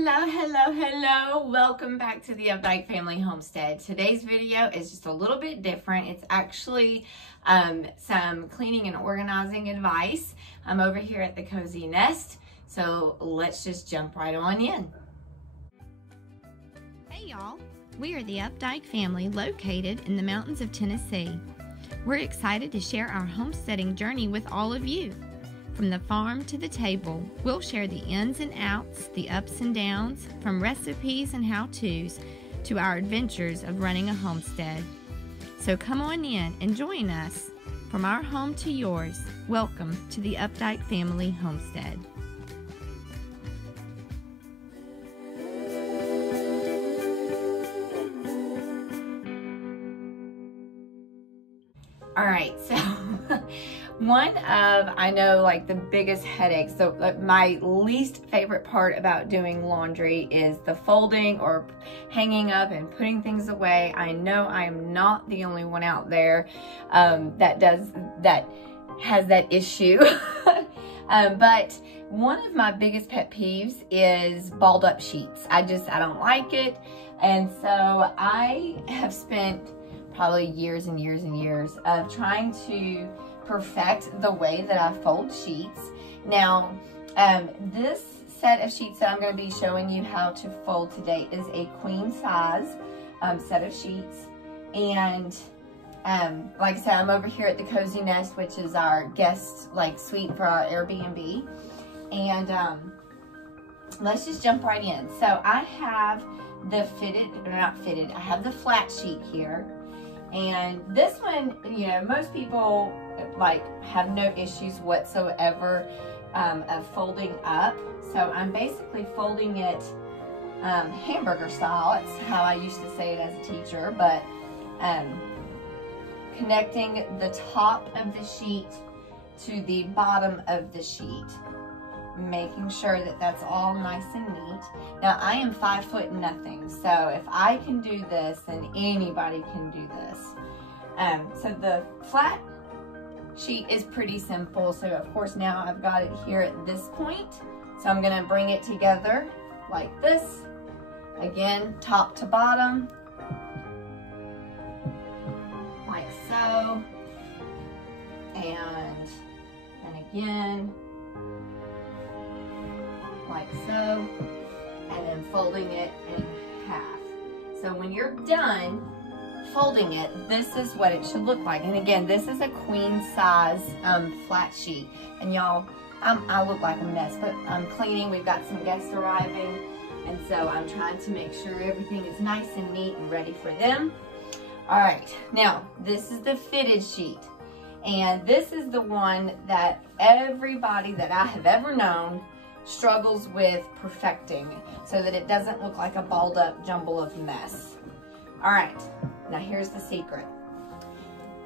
Hello. Welcome back to the Updike Family Homestead. Today's video is just a little bit different. It's actually some cleaning and organizing advice. I'm over here at the Cozy Nest, so let's just jump right on in. Hey y'all, we are the Updike family located in the mountains of Tennessee. We're excited to share our homesteading journey with all of you. From the farm to the table, we'll share the ins and outs, the ups and downs, from recipes and how-tos to our adventures of running a homestead. So come on in and join us. From our home to yours, welcome to the Updike Family Homestead. All right, so one of, I know, like the biggest headaches, so my least favorite part about doing laundry is the folding or hanging up and putting things away. I know I am not the only one out there that has that issue. But one of my biggest pet peeves is balled up sheets. I don't like it. And so I have spent probably years and years and years of trying to perfect the way that I fold sheets. Now, this set of sheets that I'm going to be showing you how to fold today is a queen size set of sheets. And like I said, I'm over here at the Cozy Nest, which is our guest suite for our Airbnb. And let's just jump right in. So I have the I have the flat sheet here. And this one, you know, most people have no issues whatsoever of folding up. So I'm basically folding it hamburger style. It's how I used to say it as a teacher, but connecting the top of the sheet to the bottom of the sheet, making sure that that's all nice and neat. Now, I am 5 foot nothing, so if I can do this, then anybody can do this. So the flat sheet is pretty simple. So of course now I've got it here at this point. So I'm gonna bring it together like this. Again, top to bottom, like so. And again, like so, and then folding it in half. So when you're done folding it, this is what it should look like. And again, this is a queen size flat sheet. And y'all, I look like a mess, but I'm cleaning. We've got some guests arriving, and so I'm trying to make sure everything is nice and neat and ready for them. All right, now this is the fitted sheet. And this is the one that everybody that I have ever known struggles with perfecting so that it doesn't look like a balled up jumble of mess. All right, now here's the secret.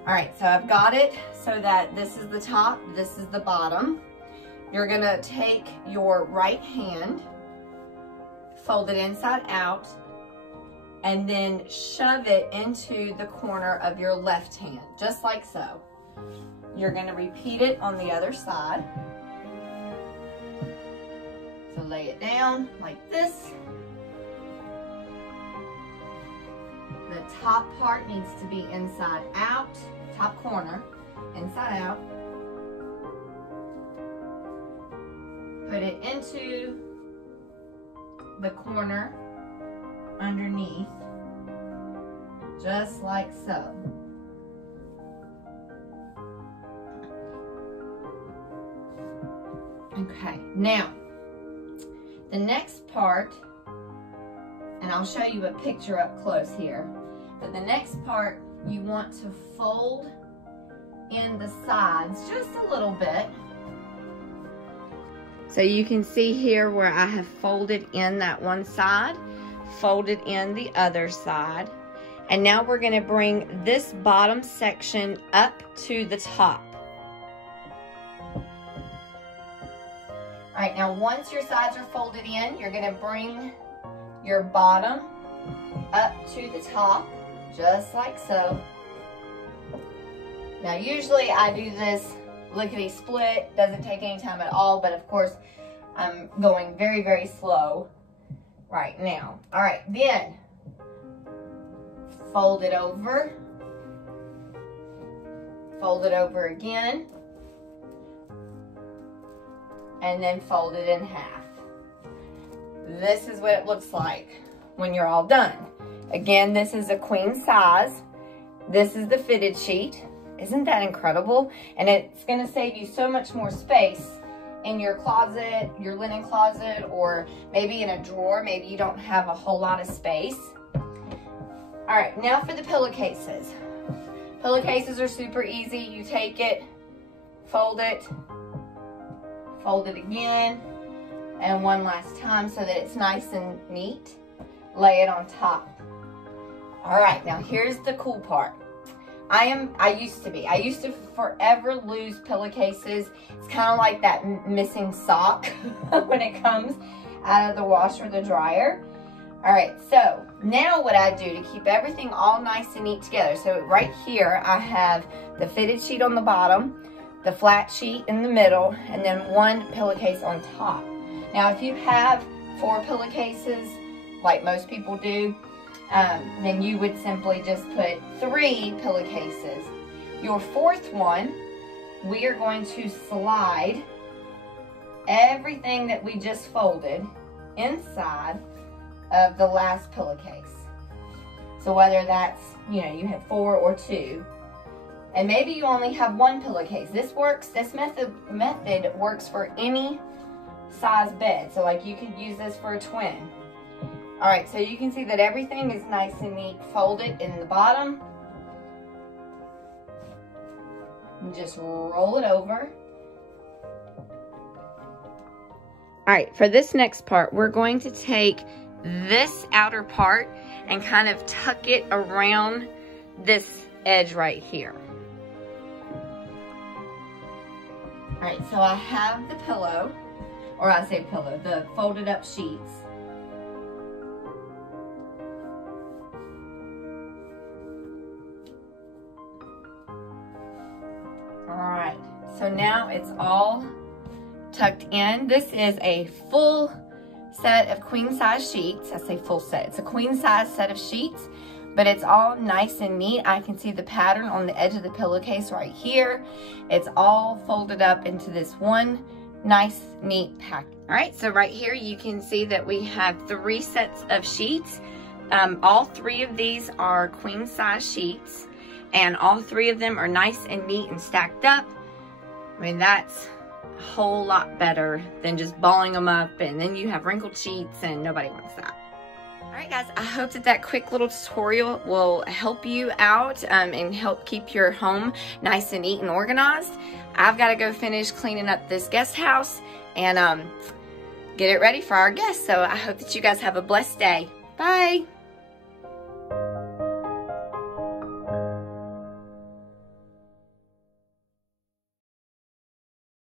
All right, so I've got it so that this is the top, this is the bottom. You're gonna take your right hand, fold it inside out, and then shove it into the corner of your left hand, just like so. You're gonna repeat it on the other side. So lay it down like this. The top part needs to be inside out, top corner, inside out. Put it into the corner underneath, just like so. Okay, now, the next part, and I'll show you a picture up close here, but the next part you want to fold in the sides just a little bit. So you can see here where I have folded in that one side, folded in the other side, and now we're going to bring this bottom section up to the top. All right, now once your sides are folded in, you're gonna bring your bottom up to the top, just like so. Now usually I do this lickety split, doesn't take any time at all, but of course I'm going very, very slow. Right now. All right, then fold it over. Fold it over again. And then fold it in half. This is what it looks like when you're all done. Again, this is a queen size. This is the fitted sheet. Isn't that incredible? And it's gonna save you so much more space in your closet, your linen closet, or maybe in a drawer. Maybe you don't have a whole lot of space. All right, now for the pillowcases. Pillowcases are super easy. You take it, fold it again, and one last time so that it's nice and neat. Lay it on top. All right, now here's the cool part. I used to forever lose pillowcases. It's kind of like that missing sock when it comes out of the washer or the dryer. All right, so now what I do to keep everything all nice and neat together. So right here, I have the fitted sheet on the bottom, the flat sheet in the middle, and then one pillowcase on top. Now, if you have 4 pillowcases, like most people do, then you would simply just put 3 pillowcases. Your 4th one, we are going to slide everything that we just folded inside of the last pillowcase. So whether that's, you have 4 or 2, and maybe you only have 1 pillowcase. This method works for any size bed. So like you could use this for a twin. All right, so you can see that everything is nice and neat folded in the bottom. And just roll it over. All right, for this next part, we're going to take this outer part and kind of tuck it around this edge right here. All right, so I have the pillow, or I say pillow, the folded up sheets. Alright, so now it's all tucked in. This is a full set of queen size sheets. I say full set. It's a queen size set of sheets, but it's all nice and neat. I can see the pattern on the edge of the pillowcase right here. It's all folded up into this one nice, neat pack. Alright, so right here you can see that we have 3 sets of sheets. All 3 of these are queen size sheets. And all 3 of them are nice and neat and stacked up. I mean, that's a whole lot better than just balling them up and then you have wrinkled sheets, and nobody wants that. All right, guys, I hope that quick little tutorial will help you out and help keep your home nice and neat and organized. I've got to go finish cleaning up this guest house and get it ready for our guests. So I hope that you guys have a blessed day. Bye.